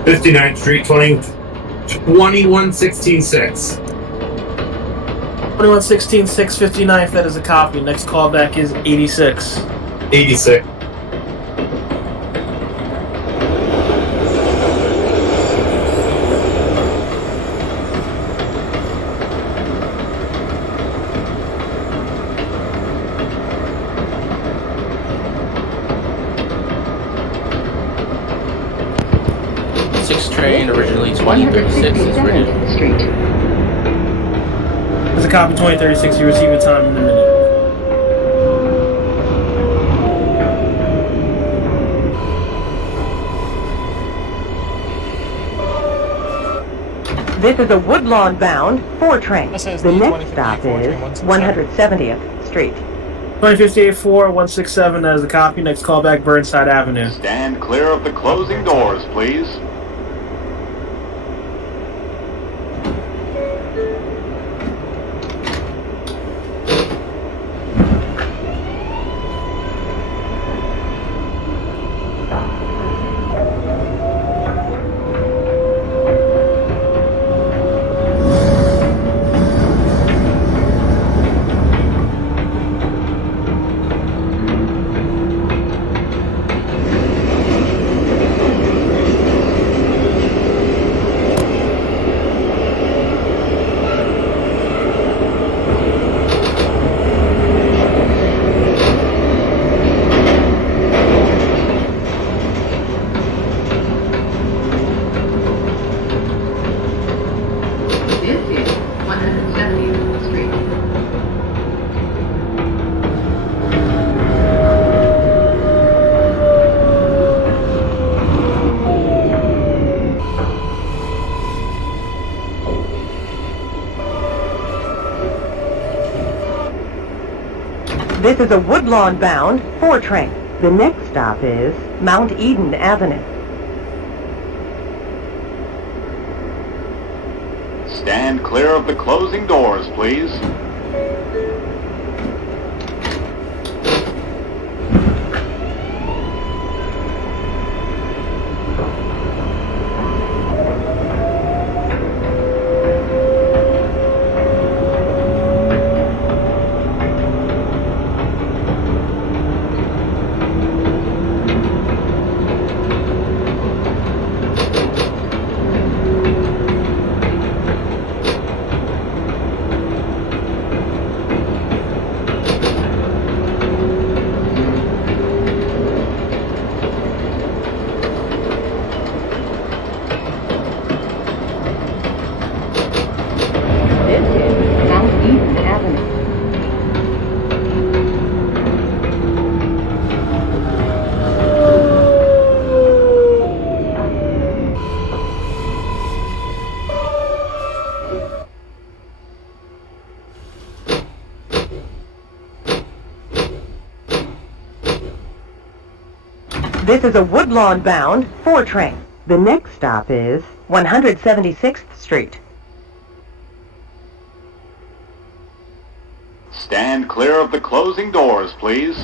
'59th Street, 2116-6. 2116 659th, that is a copy. Next callback is 86. 86. Train originally 2036 is ready. There's a copy 2036. You receive a time in a minute. This is a Woodlawn bound 4 train. The next stop is 170th Street. 2058-4-167, that is a copy. Next callback, Burnside Avenue. Stand clear of the closing doors, please. This is a Woodlawn bound 4 train. The next stop is Mount Eden Avenue. Stand clear of the closing doors, please. This is a Woodlawn bound 4 train. The next stop is 176th Street. Stand clear of the closing doors, please.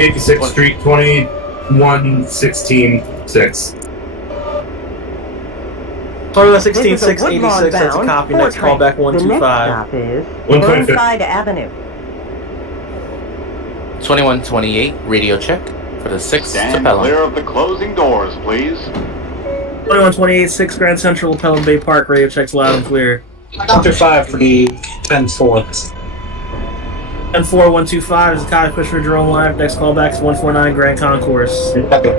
86th Street, 2116-6. 2116-686, that's a copy. Next call back 125. The next stop is 125. Burnside Avenue. 2128, radio check for the 6th to Stand Pelham. clear of the closing doors, please. 2128-6 Grand Central, Pelham Bay Park, radio checks loud and clear. After 5 for the 10-4. 10-4-125 is a copy. Push for Jerome Live. Next call back is 149 Grand Concourse. Copy.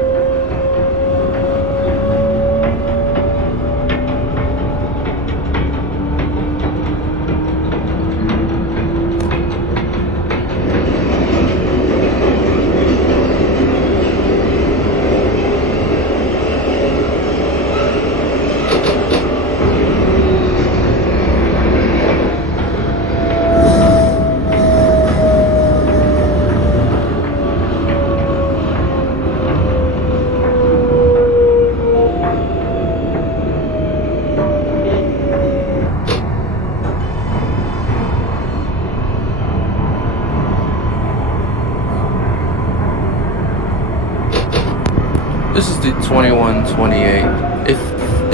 This is the 2128.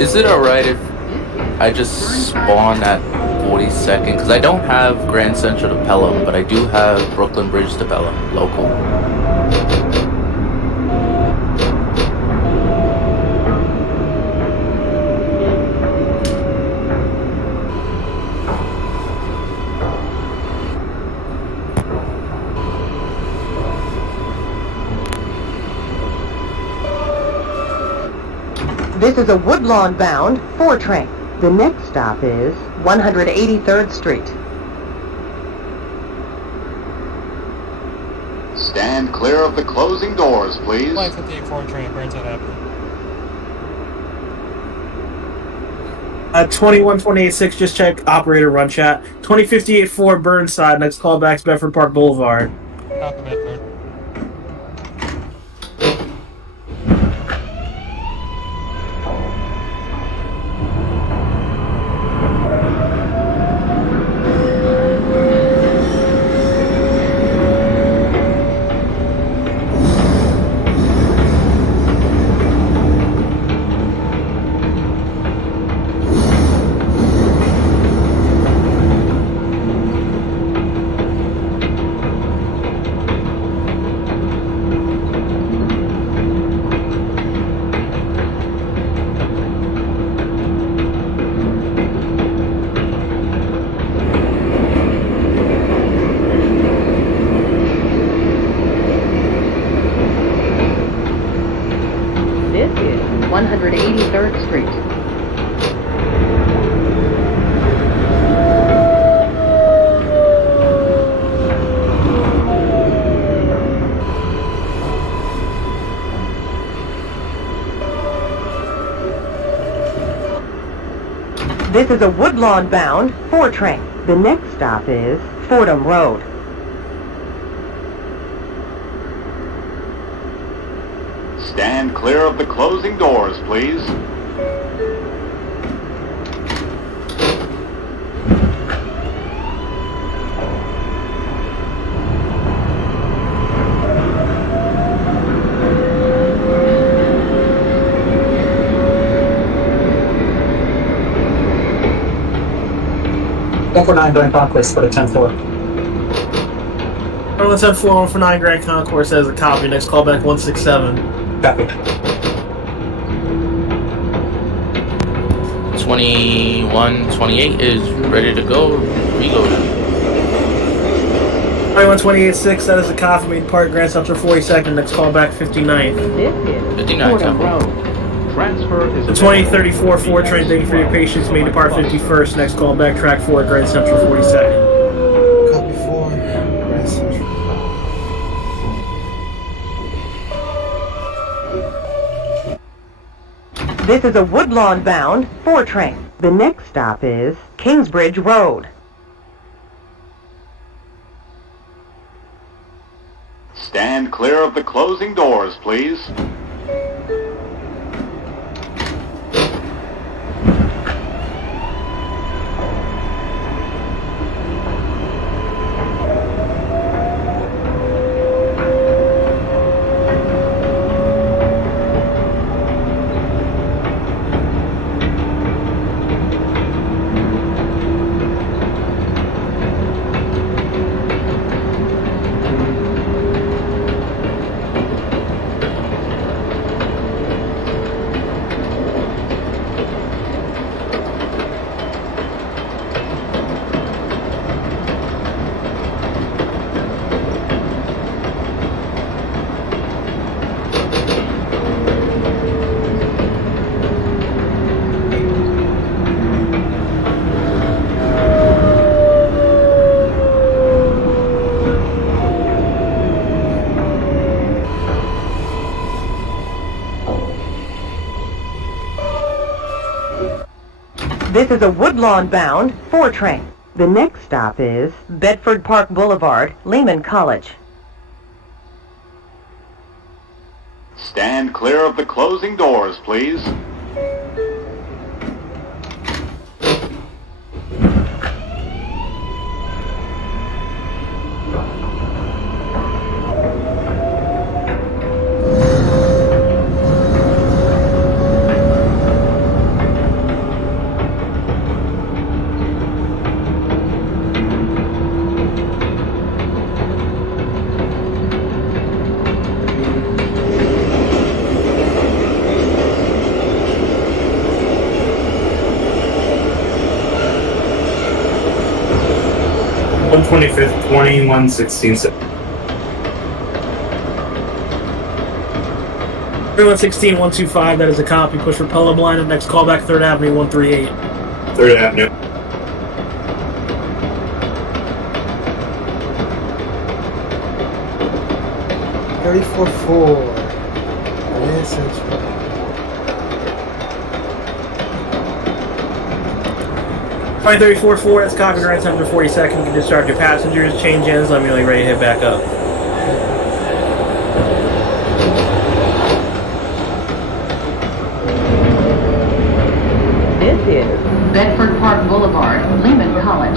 Is it alright if I just spawn at 42nd? Because I don't have Grand Central to Pelham, but I do have Brooklyn Bridge to Pelham, local. This is a Woodlawn bound 4 train. The next stop is 183rd Street. Stand clear of the closing doors, please. Line 58-4 train at Burnside Avenue. 2128-6, just check operator run chat. 2058-4 Burnside, next callback's Bedford Park Boulevard. Copy Bedford. This is 183rd Street. This is a Woodlawn bound 4 train. The next stop is Fordham Road. Stand clear of the closing doors, please. For 9 Grand Conquest for the 10-4. 110-4 Grand Concourse has a copy. Next callback 167. Copy. 2128 is ready to go. Reloaded. 2128-6, that is a copy. Main Park, Grand Central 42nd. Next callback 59th. This is 59 Fordham Temple. Road. Transfer is The 2034 4 train, thank you for your patience. Main Depart 51st. Next callback track 4, Grand Central 42nd. Copy 4, Grand Central. This is a Woodlawn bound 4 train. The next stop is Kingsbridge Road. Stand clear of the closing doors, please. This is a Woodlawn bound 4 train. The next stop is Bedford Park Boulevard, Lehman College. Stand clear of the closing doors, please. One 25th, 2116. 3116, 125, that is a copy. Push repeller blind, and next callback 3rd Avenue, 138. 3rd Avenue. $34.4. Yes, that's right. 2034-4, that's copy. Right time for 40 seconds. You can discharge your passengers, change ends, let me know you're ready to hit back up. This is Bedford Park Boulevard, Lehman College.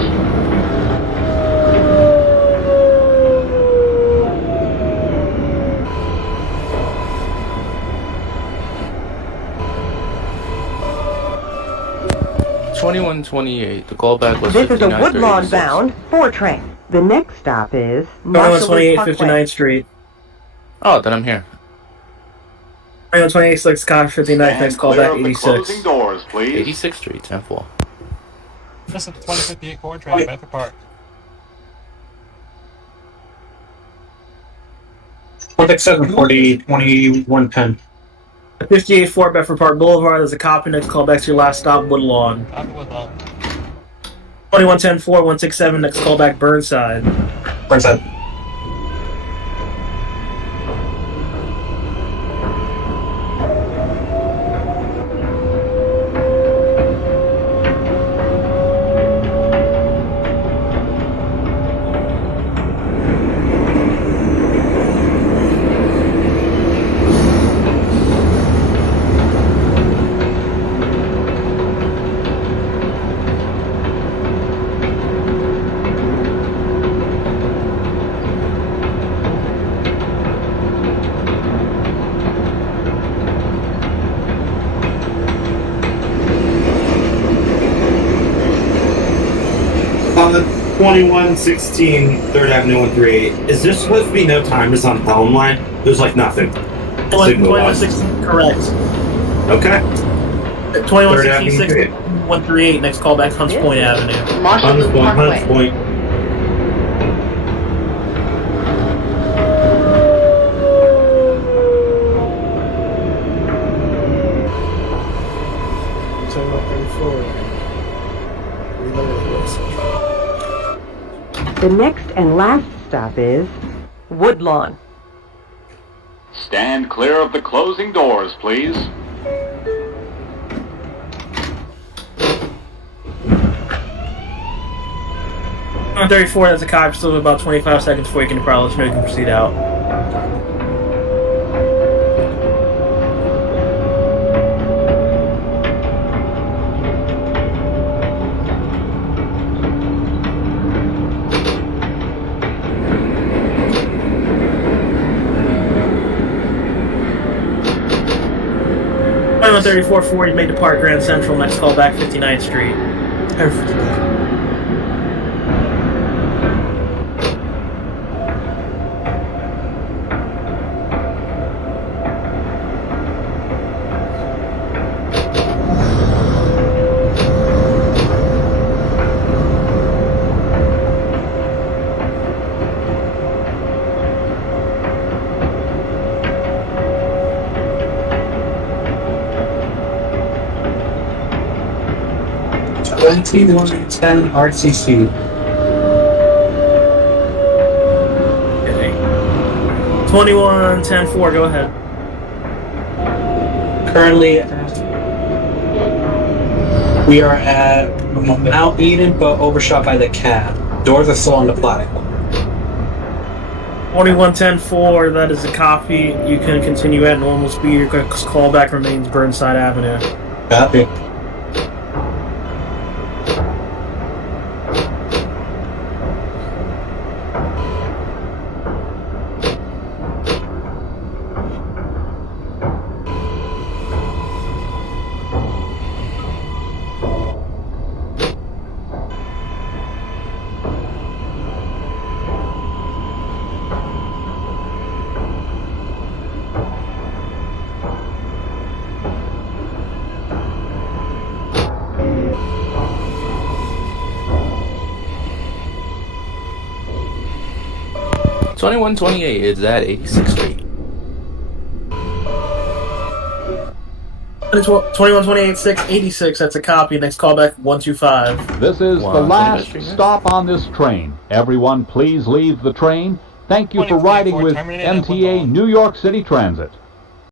$21.28. The callback was This is a 59.36. Woodlawn bound 4 train. The next stop is 2128, Parkway. 59th Street. Oh, then I'm here. 2128, 6 copy, 59th, next Stand callback clear of the 86. closing doors, please. 86th Street, 10-4. This is the 2058 4 train, Bedford Park. 16740, 2110. 58-4 Bedford Park Boulevard, there's a copy. Next callback to your last stop, Woodlawn. Copy Woodlawn. 2110-4, 167, next callback, Burnside. Burnside. On the 2116 3rd Avenue 138, is there supposed to be no timers on the Pelham line? There's like nothing. Signal-wise. 2116, correct. Okay. 2116, 138, next callback, Hunts Point Avenue. Hunts Point, Hunts Point. The next and last stop is Woodlawn. Stand clear of the closing doors, please. On 34, that's a copy. Still about 25 seconds before you can probably let you know you can proceed out. On 34-4, you may depart Grand Central. Next call back 59th Street. $21.10 RCC. Okay. 21-10-4, go ahead. Currently at We are at Mount Eden, but overshot by the cab. Doors are still on the platform. 2110-4, that is a copy. You can continue at normal speed. Your callback remains Burnside Avenue. Copy. $21.28 is at 86th Street. 2128-686, that's a copy. Next callback 125. This is the last stop on this train. Everyone please leave the train. Thank you for riding with MTA New York City Transit.